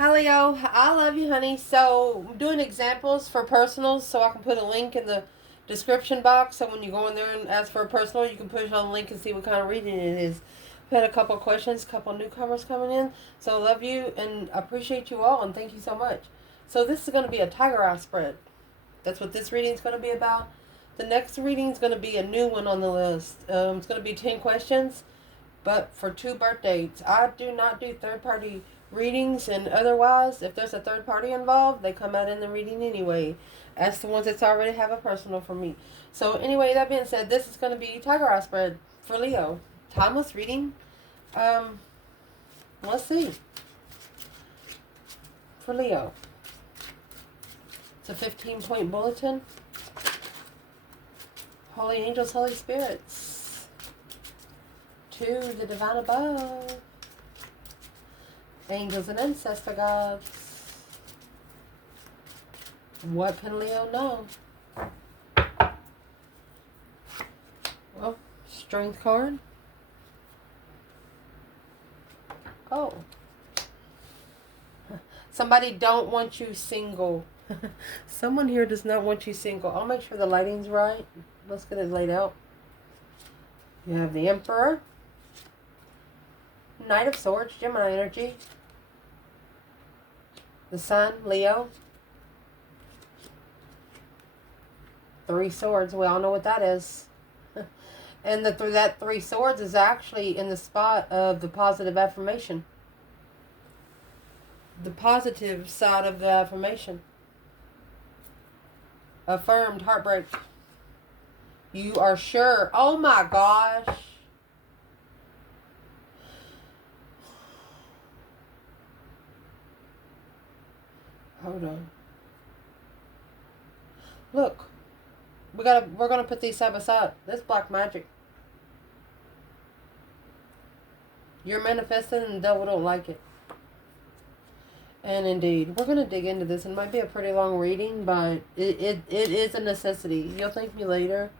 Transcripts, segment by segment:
Hi Leo, I love you, honey. So I'm doing examples for personals, so I can put a link in the description box. So when you go in there and ask for a personal, you can push on the link and see what kind of reading it is. I've had a couple of questions, a couple of newcomers coming in. So I love you and appreciate you all, and thank you so much. So this is going to be a tiger eye spread. That's what this reading is going to be about. The next reading is going to be a new one on the list. It's going to be 10 questions, but for two birth dates. I do not do third party readings, and otherwise, if there's a third party involved, they come out in the reading anyway. As the ones that already have a personal for me. So anyway, that being said, this is going to be Tiger Eye Spread for Leo. Timeless reading. Um, let's see. For Leo. It's a 15-point bulletin. Holy angels, Holy Spirits. To the divine above. Angels and ancestor gods. What can Leo know? Well, strength card. Oh. Somebody don't want you single. Someone here does not want you single. I'll make sure the lighting's right. Let's get it laid out. You have the Emperor. Knight of Swords, Gemini energy. The Sun, Leo. Three Swords, we all know what that is. And that Three Swords is actually in the spot of the positive affirmation. The positive side of the affirmation. Affirmed heartbreak. You are sure. Oh my gosh. Hold on. Look. We're gonna put these side by side. That's black magic. You're manifesting and the devil don't like it. And indeed, we're gonna dig into this. It might be a pretty long reading, but it is a necessity. You'll thank me later.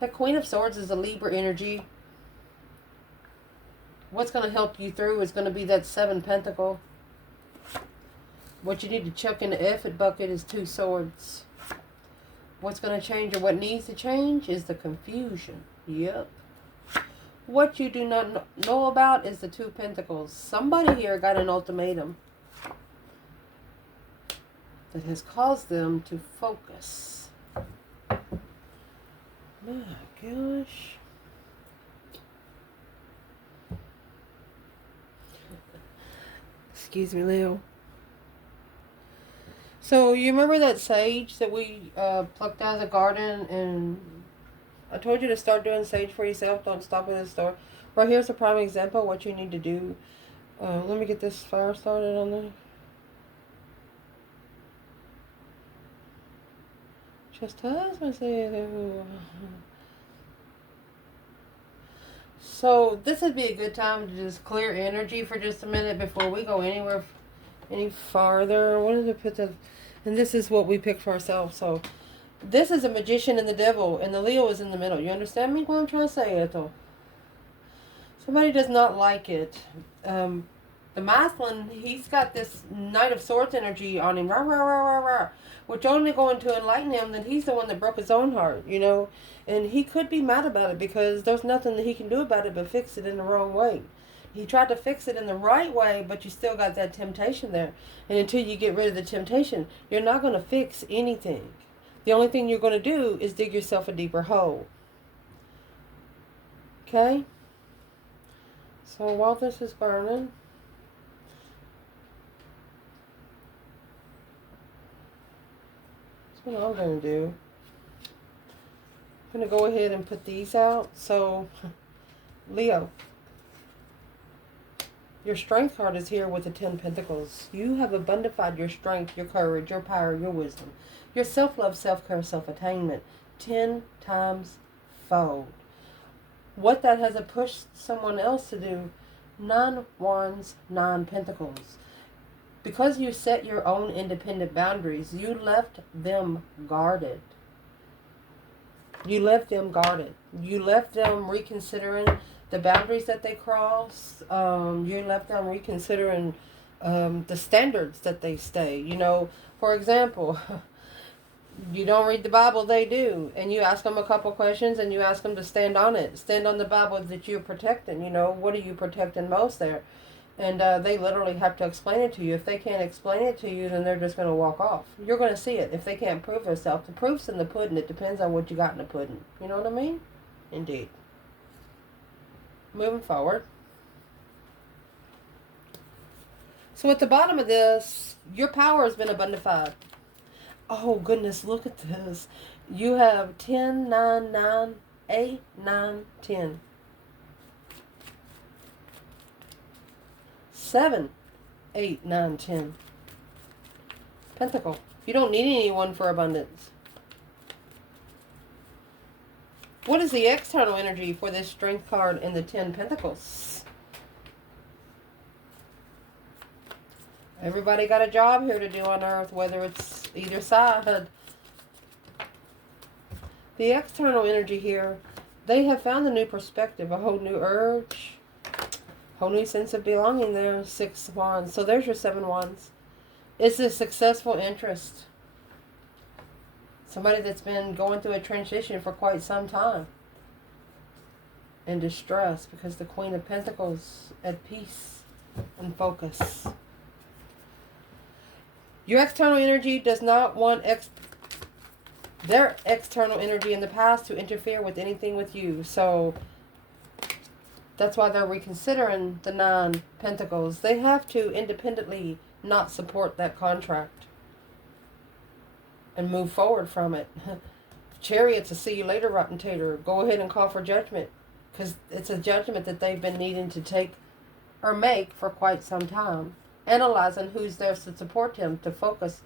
The Queen of Swords is a Libra energy. What's gonna help you through is gonna be that 7 Pentacle. What you need to chuck in the effort bucket is 2 Swords. What's going to change or what needs to change is the confusion. Yep. What you do not know about is the 2 Pentacles. Somebody here got an ultimatum that has caused them to focus. My gosh. Excuse me, Leo. So, you remember that sage that we plucked out of the garden, and I told you to start doing sage for yourself. Don't stop at the store. Right here's a prime example of what you need to do. Let me get this fire started on there. Chastise myself. So, this would be a good time to just clear energy for just a minute before we go anywhere any farther. What did I put the... And this is what we picked for ourselves. So this is a magician and the devil, and the Leo is in the middle. You understand me? What I'm trying to say, Ethel? Somebody does not like it. The masculine, he's got this Knight of Swords energy on him, rah, rah, rah, rah, rah, which only going to enlighten him that he's the one that broke his own heart, you know. And he could be mad about it because there's nothing that he can do about it but fix it in the wrong way. He tried to fix it in the right way, but you still got that temptation there. And until you get rid of the temptation, you're not going to fix anything. The only thing you're going to do is dig yourself a deeper hole. Okay? So while this is burning, that's what I'm going to do. I'm going to go ahead and put these out. So, Leo. Your strength card is here with the 10 Pentacles. You have abundified your strength, your courage, your power, your wisdom, your self-love, self-care, self-attainment 10 times fold. What that has pushed someone else to do, 9 Wands, 9 Pentacles. Because you set your own independent boundaries, you left them guarded. You left them guarded. You left them reconsidering the boundaries that they cross. You left them reconsidering the standards that they stay. You know, for example, you don't read the Bible, they do. And you ask them a couple questions and you ask them to stand on it. Stand on the Bible that you're protecting. You know, what are you protecting most there? And they literally have to explain it to you. If they can't explain it to you, then they're just going to walk off. You're going to see it. If they can't prove themselves, the proof's in the pudding. It depends on what you got in the pudding. You know what I mean? Indeed. Moving forward. So at the bottom of this, your power has been abundified. Oh, goodness, look at this. You have 10, 9, 9, 8, 9, 10. 7, 8, 9, 10. Pentacle. You don't need anyone for abundance. What is the external energy for this strength card in the 10 Pentacles? Everybody got a job here to do on Earth, whether it's either side. The external energy here, they have found a new perspective, a whole new urge, whole new sense of belonging there. 6 wands. So there's your 7 wands. It's a successful interest. Somebody that's been going through a transition for quite some time. In distress, because the Queen of Pentacles at peace and focus. Your external energy does not want their external energy in the past to interfere with anything with you. So that's why they're reconsidering the 9 Pentacles. They have to independently not support that contract and move forward from it. Chariot's a see you later, rotten tater. Go ahead and call for judgment, because it's a judgment that they've been needing to take or make for quite some time. Analyzing who's there to support him, to focus,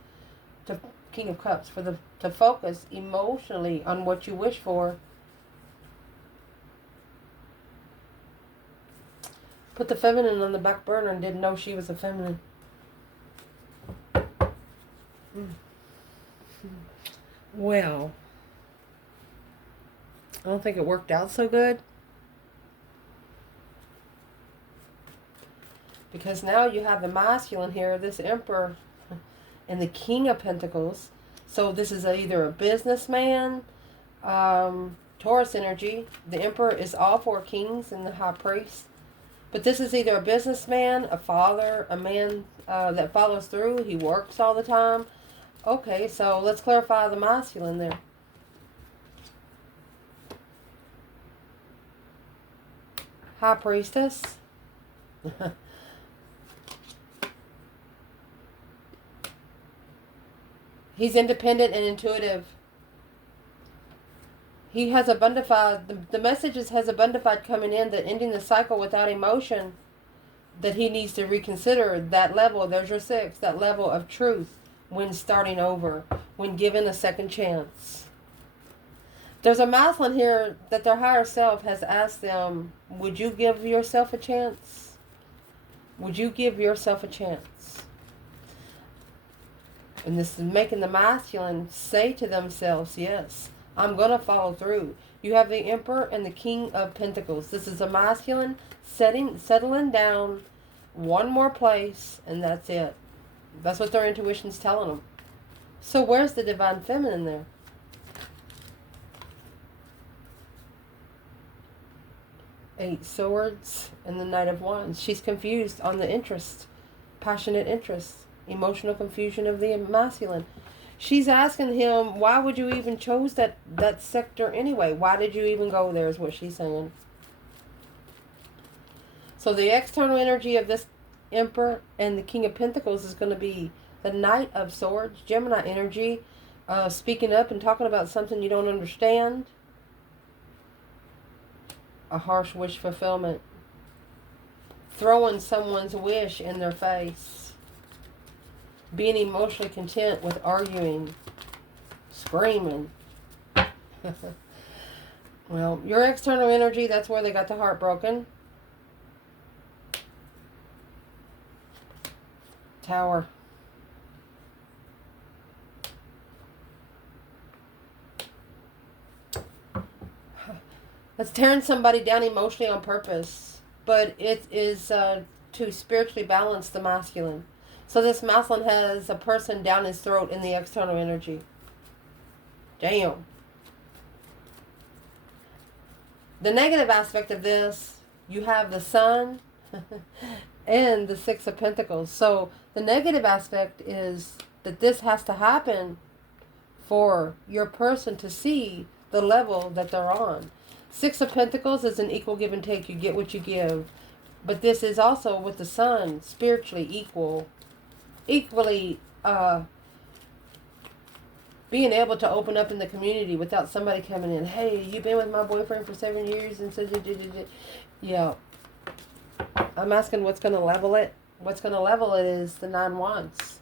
to King of Cups, to focus emotionally on what you wish for. Put the feminine on the back burner and didn't know she was a feminine. Well, I don't think it worked out so good. Because now you have the masculine here, this Emperor, and the King of Pentacles. So this is either a businessman, Taurus energy. The Emperor is all 4 kings and the High Priest. But this is either a businessman, a father, a man that follows through. He works all the time. Okay, so let's clarify the masculine there. High Priestess. He's independent and intuitive. He has abundified, the messages has abundified coming in, that ending the cycle without emotion, that he needs to reconsider that level. There's your 6, that level of truth when starting over, when given a second chance. There's a masculine here that their higher self has asked them, would you give yourself a chance? Would you give yourself a chance? And this is making the masculine say to themselves, yes, I'm going to follow through. You have the Emperor and the King of Pentacles. This is a masculine settling down one more place, and that's it. That's what their intuition's telling them. So where's the divine feminine there? Eight Swords and the Knight of Wands. She's confused on the interest, passionate interest, emotional confusion of the masculine. She's asking him, why would you even chose that sector anyway? Why did you even go there, is what she's saying. So the external energy of this Emperor and the King of Pentacles is going to be the Knight of Swords, Gemini energy, speaking up and talking about something you don't understand. A harsh wish fulfillment. Throwing someone's wish in their face. Being emotionally content with arguing. Screaming. Well, your external energy, that's where they got the heart broken. Tower. It's tearing somebody down emotionally on purpose, but it is to spiritually balance the masculine. So this masculine has a person down his throat in the external energy. Damn. The negative aspect of this, you have the Sun and the Six of Pentacles. So the negative aspect is that this has to happen for your person to see the level that they're on. Six of Pentacles is an equal give and take. You get what you give. But this is also with the Sun, spiritually equally being able to open up in the community without somebody coming in. Hey, you've been with my boyfriend for 7 years and so yeah. I'm asking what's going to level it. What's going to level it is the Nine Wands.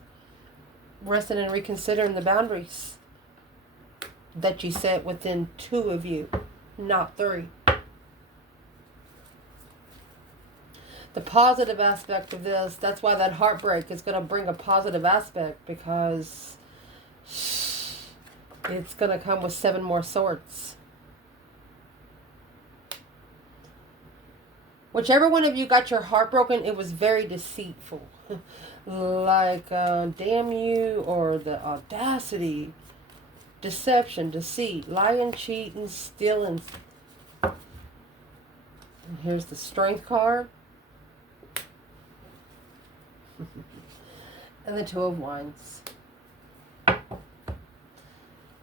Resting and reconsidering the boundaries that you set within two of you, not three. The positive aspect of this, that's why that heartbreak is going to bring a positive aspect, because it's going to come with 7 more swords. Whichever one of you got your heart broken, it was very deceitful. Like, damn you, or the audacity, deception, deceit, lying, cheating, stealing. And here's the Strength card. And the Two of Wands.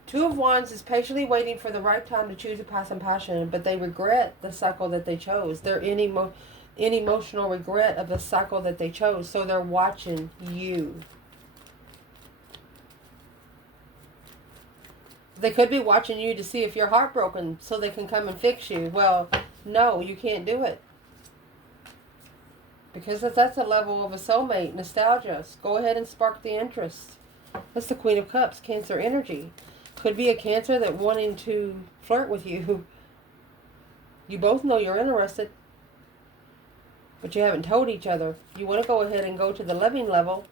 Two of Wands is patiently waiting for the right time to choose a path and passion, but they regret the cycle that they chose. They're in emotional regret of the cycle that they chose, so they're watching you. They could be watching you to see if you're heartbroken so they can come and fix you. Well, no, you can't do it. Because that's a level of a soulmate, nostalgia. Go ahead and spark the interest. That's the Queen of Cups, Cancer energy. Could be a Cancer that wanting to flirt with you. You both know you're interested, but you haven't told each other. You want to go ahead and go to the loving level.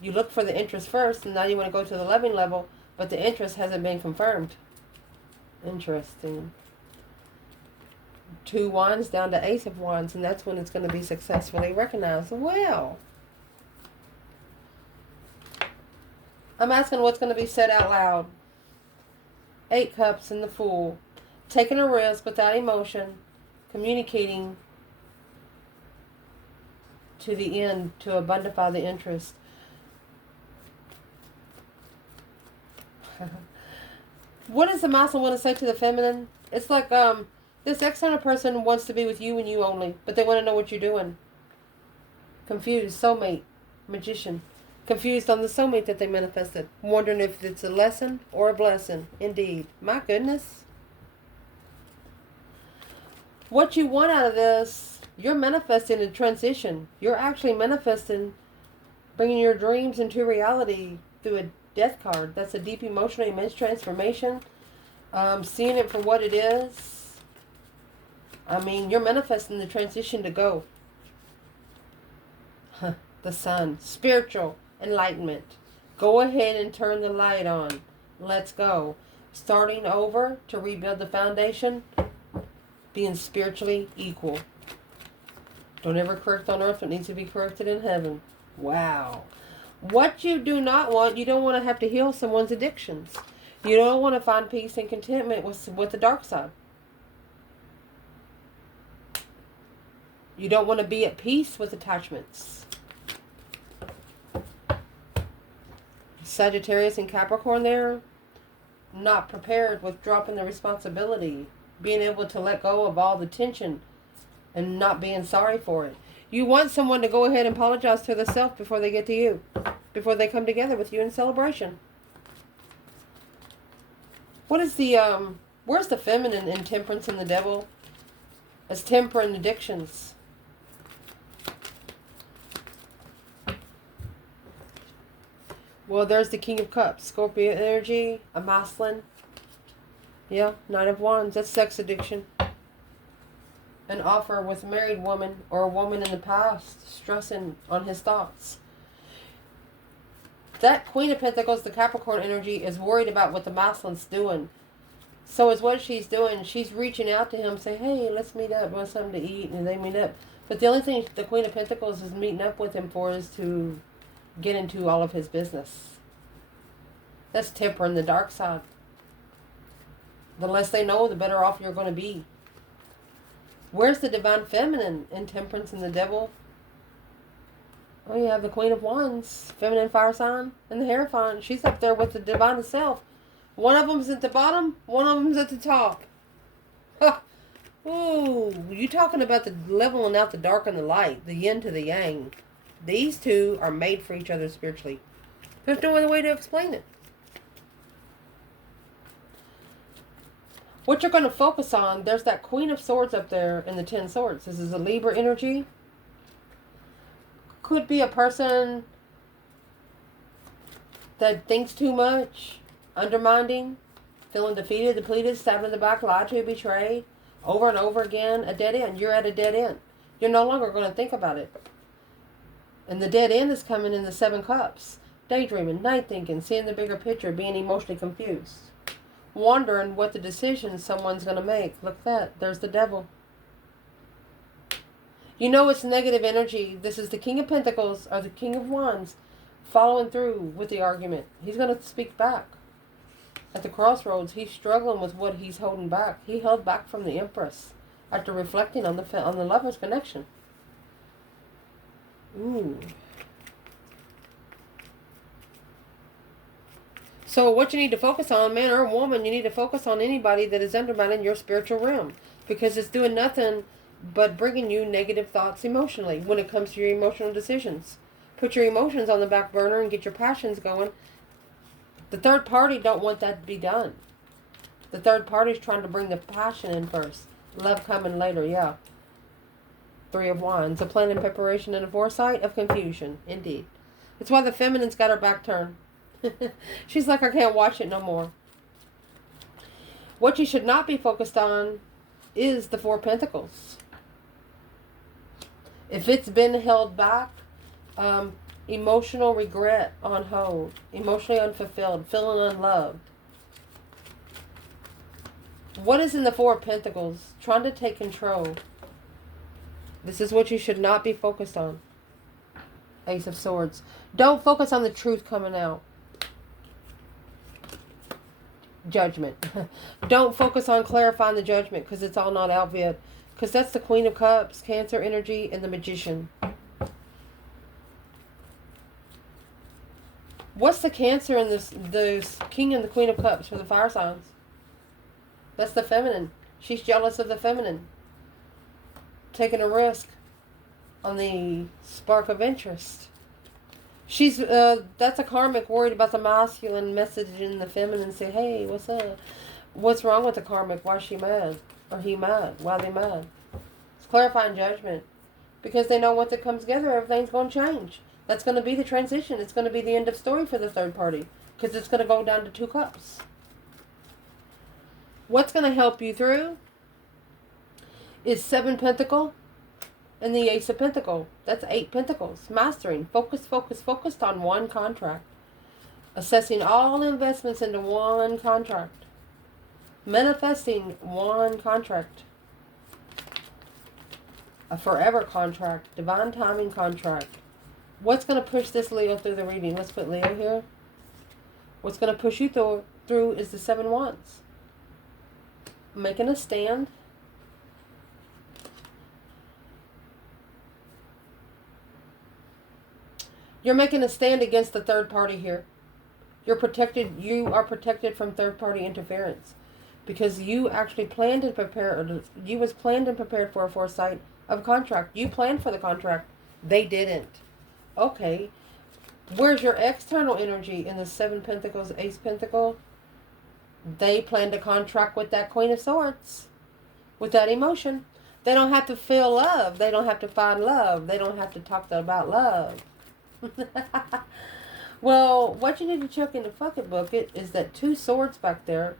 You look for the interest first, and now you want to go to the loving level, but the interest hasn't been confirmed. Interesting. Two Wands down to Ace of Wands, and that's when it's going to be successfully recognized. Well, I'm asking what's going to be said out loud. 8 Cups and the Fool. Taking a risk without emotion. Communicating to the end to abundify the interest. What does the masculine want to say to the feminine? It's like this external person wants to be with you and you only, but they want to know what you're doing. Confused, soulmate, magician. Confused on the soulmate that they manifested. Wondering if it's a lesson or a blessing. Indeed. My goodness. What you want out of this, you're manifesting a transition. You're actually manifesting bringing your dreams into reality through a Death card. That's a deep emotional immense transformation. Seeing it for what it is. I mean, you're manifesting the transition to go. The Sun. Spiritual enlightenment. Go ahead and turn the light on. Let's go. Starting over to rebuild the foundation. Being spiritually equal. Don't ever correct on earth what needs to be corrected in heaven. Wow. What you do not want, you don't want to have to heal someone's addictions. You don't want to find peace and contentment with the dark side. You don't want to be at peace with attachments. Sagittarius and Capricorn there, not prepared with dropping the responsibility. Being able to let go of all the tension and not being sorry for it. You want someone to go ahead and apologize to themselves before they get to you. Before they come together with you in celebration. What is the, where's the feminine in Temperance and the Devil? It's temper and addictions. Well, there's the King of Cups. Scorpio energy, a masculine. Yeah, Knight of Wands. That's sex addiction. An offer with a married woman or a woman in the past stressing on his thoughts. That Queen of Pentacles, the Capricorn energy, is worried about what the masculine's doing. So it's what she's doing. She's reaching out to him, saying, hey, let's meet up. Want something to eat? And they meet up. But the only thing the Queen of Pentacles is meeting up with him for is to get into all of his business. That's tempering the dark side. The less they know, the better off you're going to be. Where's the divine feminine in Temperance and the Devil? Oh, you have the Queen of Wands, feminine fire sign, and the Hierophant. She's up there with the divine self. One of them's at the bottom, one of them's at the top. Ha! Ooh, you talking about the leveling out the dark and the light, the yin to the yang. These two are made for each other spiritually. There's no other way to explain it. What you're going to focus on, there's that Queen of Swords up there in the 10 Swords. This is a Libra energy. Could be a person that thinks too much, undermining, feeling defeated, depleted, stabbed in the back, lied to, betrayed, over and over again, a dead end. You're at a dead end. You're no longer going to think about it. And the dead end is coming in the 7 Cups. Daydreaming, night thinking, seeing the bigger picture, being emotionally confused. Wondering what the decision someone's going to make. Look at that. There's the Devil. You know it's negative energy. This is the King of Pentacles or the King of Wands following through with the argument. He's going to speak back. At the crossroads, he's struggling with what he's holding back. He held back from the Empress after reflecting on the lover's connection. Ooh. So what you need to focus on, man or woman, you need to focus on anybody that is undermining your spiritual realm. Because it's doing nothing but bringing you negative thoughts emotionally when it comes to your emotional decisions. Put your emotions on the back burner and get your passions going. The third party don't want that to be done. The third party is trying to bring the passion in first. Love coming later, yeah. 3 of Wands, a plan and preparation and a foresight of confusion, indeed. That's why the feminine's got her back turned. She's like, I can't watch it no more. What you should not be focused on is the 4 Pentacles. If it's been held back, emotional regret on hold, emotionally unfulfilled, feeling unloved. What is in the 4 Pentacles? Trying to take control. This is what you should not be focused on. Ace of Swords. Don't focus on the truth coming out. Judgment. Don't focus on clarifying the judgment because it's all not out yet. Because that's the Queen of Cups, Cancer energy, and the Magician. What's the Cancer and the King and the Queen of Cups for the fire signs? That's the feminine. She's jealous of the feminine. Taking a risk on the spark of interest. She's that's a karmic worried about the masculine messaging the feminine. Say, hey, what's up? What's wrong with the karmic? Why is she mad? Or he mad? Why are they mad? It's clarifying judgment. Because they know once it comes together, everything's going to change. That's going to be the transition. It's going to be the end of story for the third party. Because it's going to go down to 2 cups. What's going to help you through is 7 Pentacle and the Ace of Pentacle. That's 8 Pentacles. Mastering. Focused on one contract. Assessing all investments into one contract. Manifesting one contract. A forever contract. Divine timing contract. What's going to push this Leo through the reading? Let's put Leo here. What's going to push you through is the 7 Wands. Making a stand. You're making a stand against the third party here. You're protected. You are protected from third party interference. Because you actually planned and prepared. You was planned and prepared for a foresight of contract. You planned for the contract. They didn't. Okay. Where's your external energy in the 7 Pentacles, Ace Pentacle? They planned a contract with that Queen of Swords. With that emotion. They don't have to feel love. They don't have to find love. They don't have to talk about love. Well, what you need to check in the fucking bucket is that 2 swords back there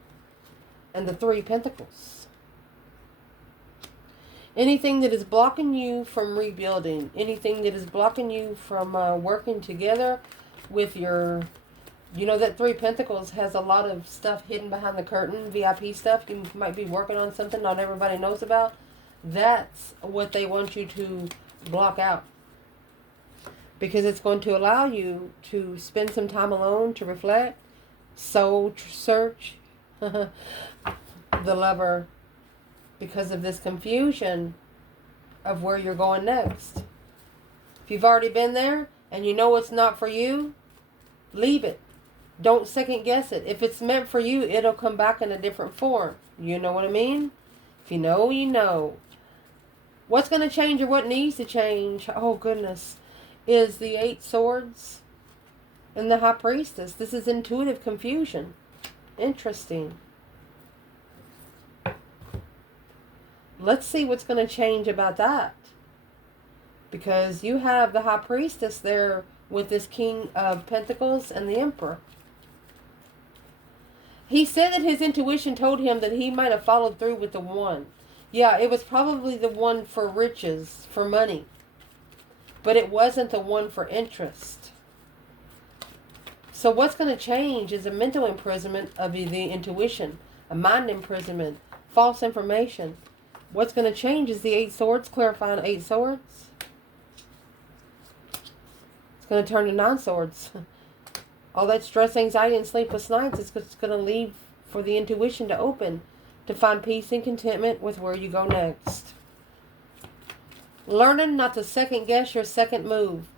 and the 3 pentacles. Anything that is blocking you from rebuilding, anything that is blocking you from working together with your You know that Three Pentacles has a lot of stuff hidden behind the curtain, VIP stuff. You might be working on something not everybody knows about. That's what they want you to block out. Because it's going to allow you to spend some time alone, to reflect, soul search, the Lover, because of this confusion of where you're going next. If you've already been there and you know it's not for you, leave it. Don't second guess it. If it's meant for you, it'll come back in a different form. You know what I mean? If you know, you know. What's going to change or what needs to change, oh goodness, is the 8 Swords and the High Priestess. This is intuitive confusion. Interesting. Let's see what's going to change about that. Because you have the High Priestess there with this King of Pentacles and the Emperor. He said that his intuition told him that he might have followed through with the one. Yeah, it was probably the one for riches, for money. But it wasn't the one for interest. So what's going to change is a mental imprisonment of the intuition, a mind imprisonment, false information. What's going to change is the 8 Swords, clarifying 8 Swords. It's going to turn to 9 Swords. All that stress, anxiety, and sleepless nights is going to leave for the intuition to open, to find peace and contentment with where you go next. Learning not to second guess your second move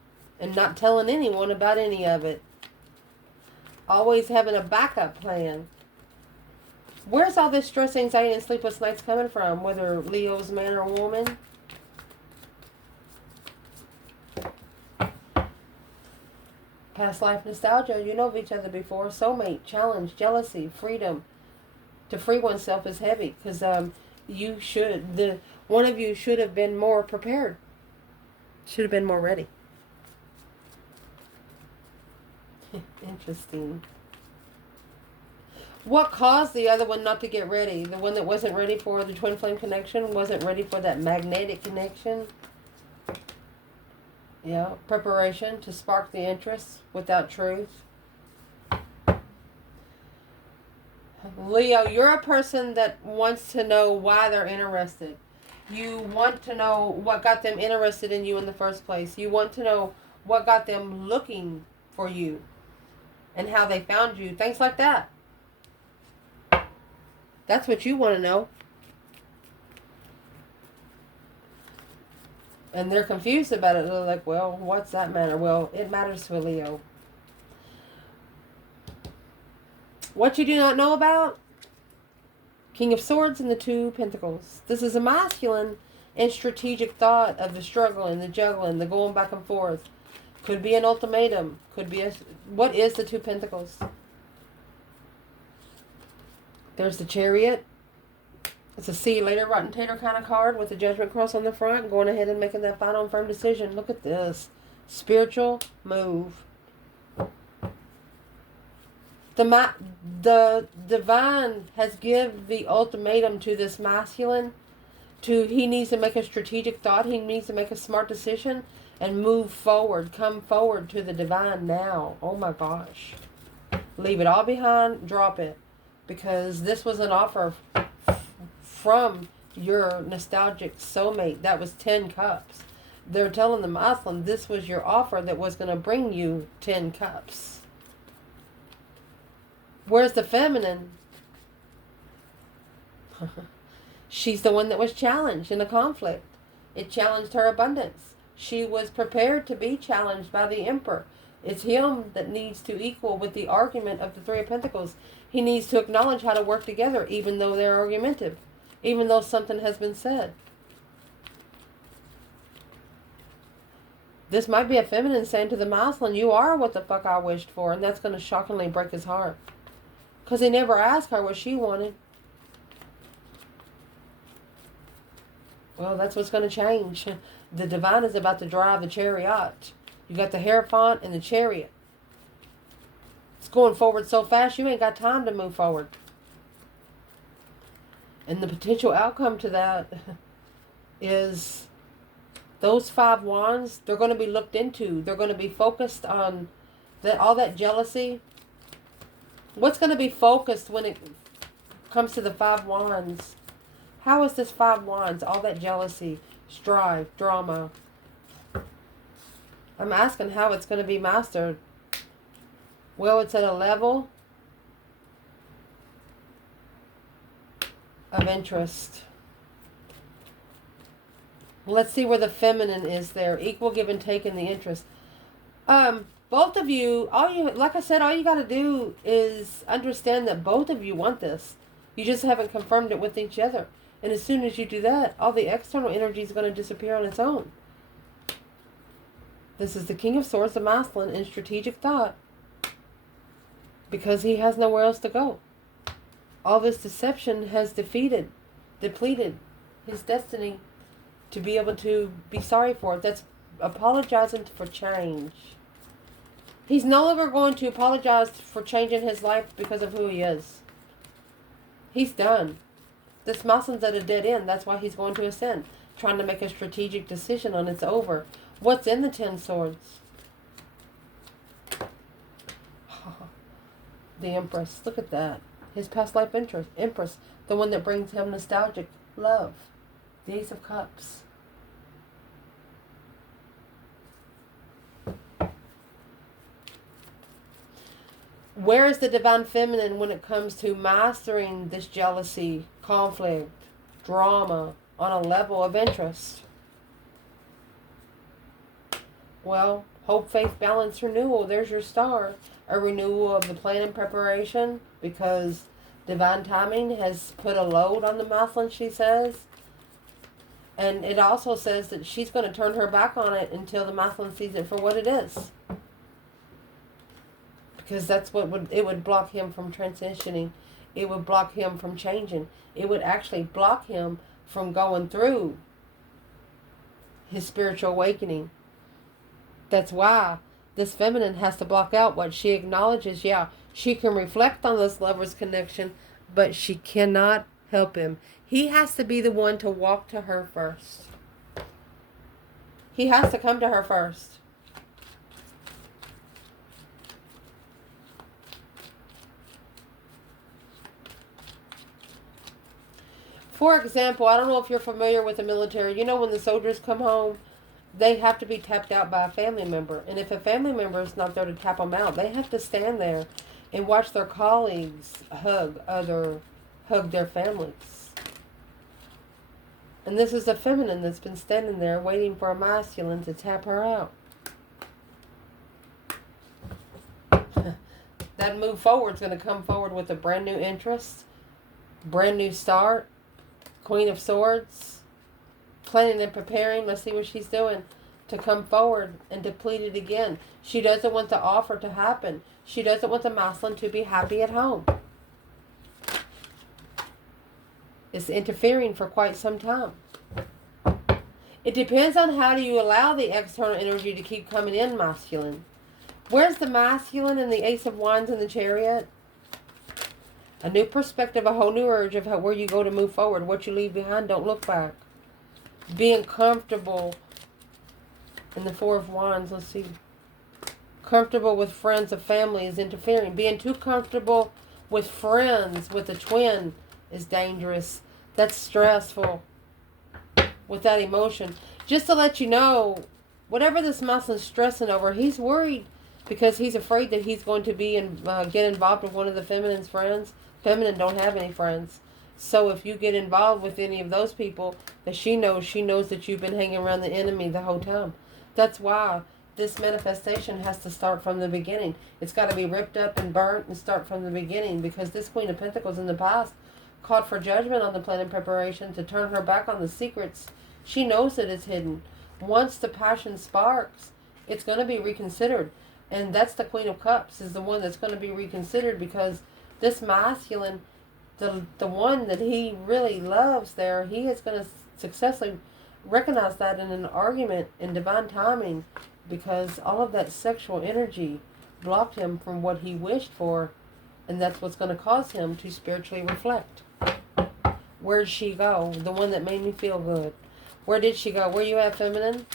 and not telling anyone about any of it. Always having a backup plan. Where's all this stress, anxiety, and sleepless nights coming from? Whether Leo's man or woman? Past life nostalgia. You know of each other before. Soulmate, challenge, jealousy, freedom. To free oneself is heavy. Because one of you should have been more prepared. Should have been more ready. Interesting. What caused the other one not to get ready? The one that wasn't ready for the twin flame connection, wasn't ready for that magnetic connection. Yeah, preparation to spark the interest without truth. Leo, you're a person that wants to know why they're interested. You want to know what got them interested in you in the first place. You want to know what got them looking for you and how they found you. Things like that. That's what you want to know. And they're confused about it. They're like, well, what's that matter? Well, it matters to a Leo. What you do not know about? King of Swords and the 2 Pentacles. This is a masculine and strategic thought of the struggle and the juggling, the going back and forth. Could be an ultimatum. Could be a... What is the 2 Pentacles? There's the Chariot. It's a see you later, rotten tater kind of card with the Judgment Cross on the front. Going ahead and making that final and firm decision. Look at this. Spiritual move. The divine has given the ultimatum to this masculine. He needs to make a strategic thought. He needs to make a smart decision and move forward. Come forward to the divine now. Oh my gosh. Leave it all behind. Drop it. Because this was an offer from your nostalgic soulmate. That was 10 cups. They're telling the Muslim this was your offer that was going to bring you 10 cups. Where's the feminine? She's the one that was challenged in a conflict. It challenged her abundance. She was prepared to be challenged by the Emperor. It's him that needs to equal with the argument of the 3 of Pentacles. He needs to acknowledge how to work together, even though they're argumentative, even though something has been said. This might be a feminine saying to the masculine, you are what the fuck I wished for, and that's going to shockingly break his heart. Because he never asked her what she wanted. Well, that's what's going to change. The divine is about to drive the chariot. You got the Hierophant and the Chariot. It's going forward so fast you ain't got time to move forward. And the potential outcome to that is those 5 wands, they're going to be looked into. They're going to be focused on all that jealousy, What's going to be focused when it comes to the 5 wands? How is this 5 wands, all that jealousy, strife, drama? I'm asking how it's going to be mastered. Well, it's at a level of interest. Let's see where the feminine is there. Equal give and take in the interest. Both of you, like I said, all you got to do is understand that both of you want this. You just haven't confirmed it with each other. And as soon as you do that, all the external energy is going to disappear on its own. This is the King of Swords, the masculine, in strategic thought. Because he has nowhere else to go. All this deception has depleted his destiny to be able to be sorry for it. That's apologizing for change. He's no longer going to apologize for changing his life because of who he is. He's done. This masculine's at a dead end. That's why he's going to ascend. Trying to make a strategic decision on it's over. What's in the 10 swords? The Empress. Look at that. His past life Empress. The one that brings him nostalgic love. The Ace of Cups. Where is the divine feminine when it comes to mastering this jealousy, conflict, drama on a level of interest? Well, hope, faith, balance, renewal. There's your star. A renewal of the plan and preparation because divine timing has put a load on the masculine, she says. And it also says that she's going to turn her back on it until the masculine sees it for what it is. Because that's what it would block him from transitioning. It would block him from changing. It would actually block him from going through his spiritual awakening. That's why this feminine has to block out what she acknowledges. Yeah, she can reflect on this lover's connection, but she cannot help him. He has to be the one to walk to her first. He has to come to her first. For example, I don't know if you're familiar with the military. You know when the soldiers come home, they have to be tapped out by a family member. And if a family member is not there to tap them out, they have to stand there and watch their colleagues hug their families. And this is a feminine that's been standing there waiting for a masculine to tap her out. That move forward is going to come forward with a brand new interest, brand new start, Queen of Swords, planning and preparing. Let's see what she's doing to come forward and deplete it again. She doesn't want the offer to happen. She doesn't want the masculine to be happy at home. It's interfering for quite some time. It depends on how do you allow the external energy to keep coming in, masculine. Where's the masculine and the Ace of Wands in the Chariot? A new perspective, a whole new urge of where you go to move forward. What you leave behind, don't look back. Being comfortable in the Four of Wands, let's see. Comfortable with friends or family is interfering. Being too comfortable with friends, with a twin, is dangerous. That's stressful. With that emotion. Just to let you know, whatever this masculine is stressing over, he's worried because he's afraid that he's going to be get involved with one of the feminine's friends. Feminine don't have any friends. So if you get involved with any of those people that she knows that you've been hanging around the enemy the whole time. That's why this manifestation has to start from the beginning. It's got to be ripped up and burnt and start from the beginning, because this Queen of Pentacles in the past called for judgment on the plan and preparation to turn her back on the secrets. She knows that it's hidden. Once the passion sparks, it's going to be reconsidered. And that's the Queen of Cups is the one that's going to be reconsidered, because this masculine, the one that he really loves there, he is going to successfully recognize that in an argument in divine timing, because all of that sexual energy blocked him from what he wished for, and that's what's going to cause him to spiritually reflect. Where'd she go? The one that made me feel good. Where did she go? Where you at, feminine?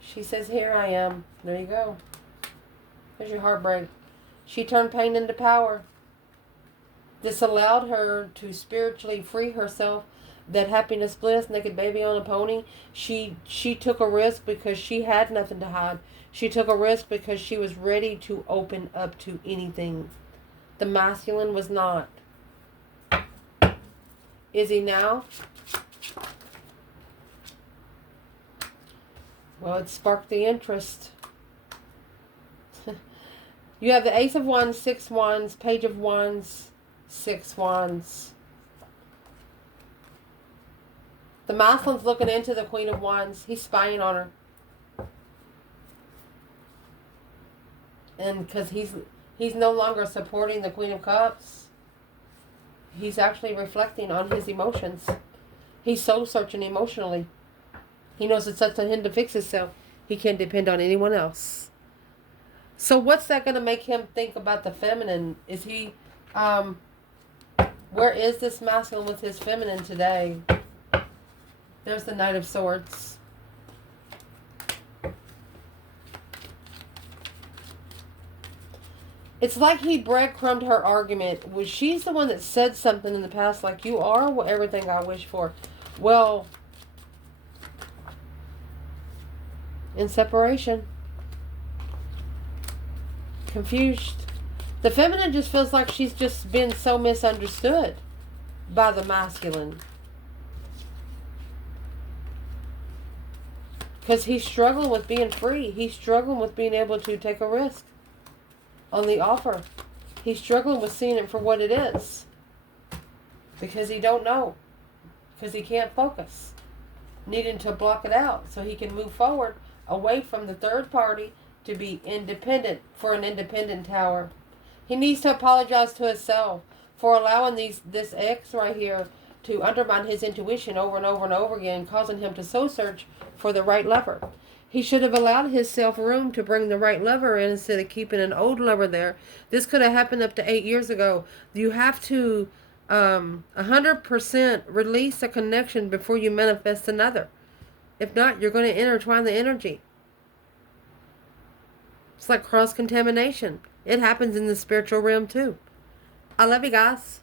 She says, here I am. There you go. There's your heartbreak. She turned pain into power. This allowed her to spiritually free herself. That happiness, bliss, naked baby on a pony. She took a risk because she had nothing to hide. She took a risk because she was ready to open up to anything. The masculine was not. Is he now? Well, it sparked the interest. You have the Ace of Wands, 6 Wands, Page of Wands, 6 Wands. The masculine's looking into the Queen of Wands. He's spying on her. And because he's no longer supporting the Queen of Cups, he's actually reflecting on his emotions. He's soul searching emotionally. He knows it's up to him to fix himself. He can't depend on anyone else. So what's that going to make him think about the feminine? Is he, where is this masculine with his feminine today? There's the Knight of Swords. It's like he breadcrumbed her argument. Was she's the one that said something in the past like, you are everything I wish for. Well, in separation. Confused. The feminine just feels like she's just been so misunderstood by the masculine. Because he's struggling with being free. He's struggling with being able to take a risk on the offer. He's struggling with seeing it for what it is. Because he don't know. Because he can't focus. Needing to block it out so he can move forward away from the third party to be independent for an independent tower. He needs to apologize to himself for allowing this ex right here to undermine his intuition over and over and over again, causing him to soul search for the right lover. He should have allowed himself room to bring the right lover in instead of keeping an old lover there. This could have happened up to 8 years ago. You have to 100% release a connection before you manifest another. If not, you're going to intertwine the energy. It's like cross-contamination. It happens in the spiritual realm too. I love you guys.